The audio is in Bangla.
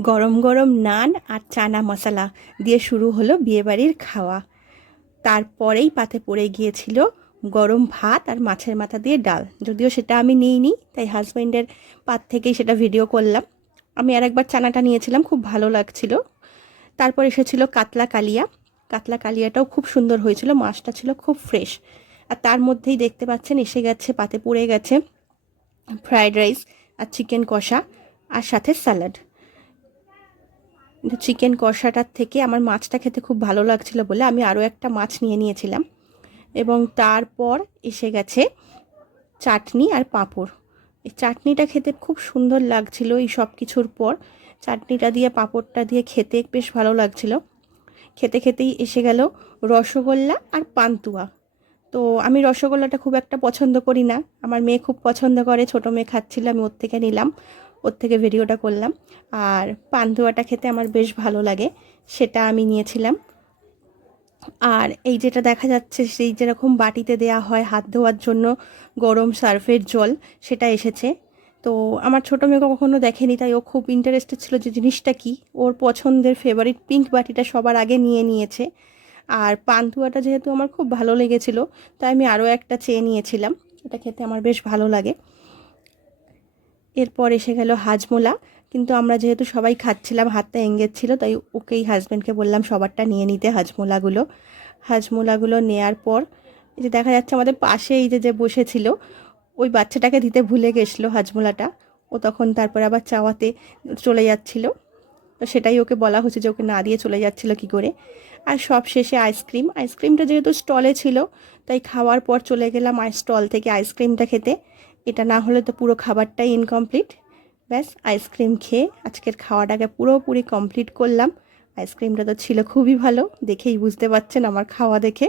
গরম গরম নান আর চানা মশলা দিয়ে শুরু হলো বিয়েবাড়ির খাওয়া। তারপরেই পাতে পড়ে গিয়েছিল গরম ভাত আর মাছের মাথা দিয়ে ডাল। যদিও সেটা আমি নিইনি, তাই হাজব্যান্ডের পাত থেকেই সেটা ভিডিও করলাম। আমি আর একবার চানাটা নিয়েছিলাম, খুব ভালো লাগছিল। তারপর এসেছিল কাতলা কালিয়া। কাতলা কালিয়াটাও খুব সুন্দর হয়েছিল, মাছটা ছিল খুব ফ্রেশ। আর তার মধ্যেই দেখতে পাচ্ছেন এসে গেছে, পাতে পড়ে গেছে ফ্রায়েড রাইস আর চিকেন কষা আর সাথে স্যালাড। কিন্তু চিকেন কষাটার থেকে আমার মাছটা খেতে খুব ভালো লাগছিল বলে আমি আরও একটা মাছ নিয়ে নিয়েছিলাম। এবং তারপর এসে গেছে চাটনি আর পাঁপড়। এই চাটনিটা খেতে খুব সুন্দর লাগছিল। এই সব কিছুর পর চাটনিটা দিয়ে পাঁপড়টা দিয়ে খেতে বেশ ভালো লাগছিল। খেতে খেতেই এসে গেল রসগোল্লা আর পান্তুয়া। তো আমি রসগোল্লাটা খুব একটা পছন্দ করি না, আমার মেয়ে খুব পছন্দ করে, ছোটো মেয়ে খাচ্ছিল, আমি ওর থেকে নিলাম, ওর থেকে ভিডিওটা করলাম। আর পান্তুয়াটা খেতে আমার বেশ ভালো লাগে, সেটা আমি নিয়েছিলাম। আর এই যেটা দেখা যাচ্ছে, সেই যেরকম বাটিতে দেয়া হয় হাত ধোয়ার জন্য গরম সার্ফের জল, সেটা এসেছে। তো আমার ছোটো মেয়ে কখনো দেখেনি, তাই ও খুব ইন্টারেস্টেড ছিল যে জিনিসটা কি। ওর পছন্দের ফেভারিট পিঙ্ক বাটিটা সবার আগে নিয়ে নিয়েছে। আর পান্তুয়াটা যেহেতু আমার খুব ভালো লেগেছিলো, তাই আমি আরও একটা চেয়ে নিয়েছিলাম। এটা খেতে আমার বেশ ভালো লাগে। এরপর এসে গেল হাজমোলা। কিন্তু আমরা যেহেতু সবাই খাচ্ছিলাম, হাতটা এঙ্গেজ ছিল, তাই ওকেই হাজব্যান্ডকে বললাম সবারটা নিয়ে নিতে হাজমোলাগুলো। হাজমোলাগুলো নেয়ার পর এই যে দেখা যাচ্ছে আমাদের পাশে এই যে যে বসেছিল, ওই বাচ্চাটাকে দিতে ভুলে গেছিলো হাজমোলাটা। ও তখন তারপর আবার চাওয়াতে চলে যাচ্ছিল। তো সেটাই ওকে বলা হচ্ছে যে ওকে না দিয়ে চলে যাচ্ছিল কি করে। আর সব শেষে আইসক্রিম। আইসক্রিমটা যেহেতু স্টলে ছিল, তাই খাওয়ার পর চলে গেলাম স্টল থেকে আইসক্রিমটা খেতে। এটা না হলে তো পুরো খাবারটাই ইনকমপ্লিট। ব্যাস, আইসক্রিম খেয়ে আজকের খাওয়াটাকে পুরোপুরি কমপ্লিট করলাম। আইসক্রিমটা তো ছিল খুবই ভালো, দেখেই বুঝতে পারছেন আমার খাওয়া দেখে।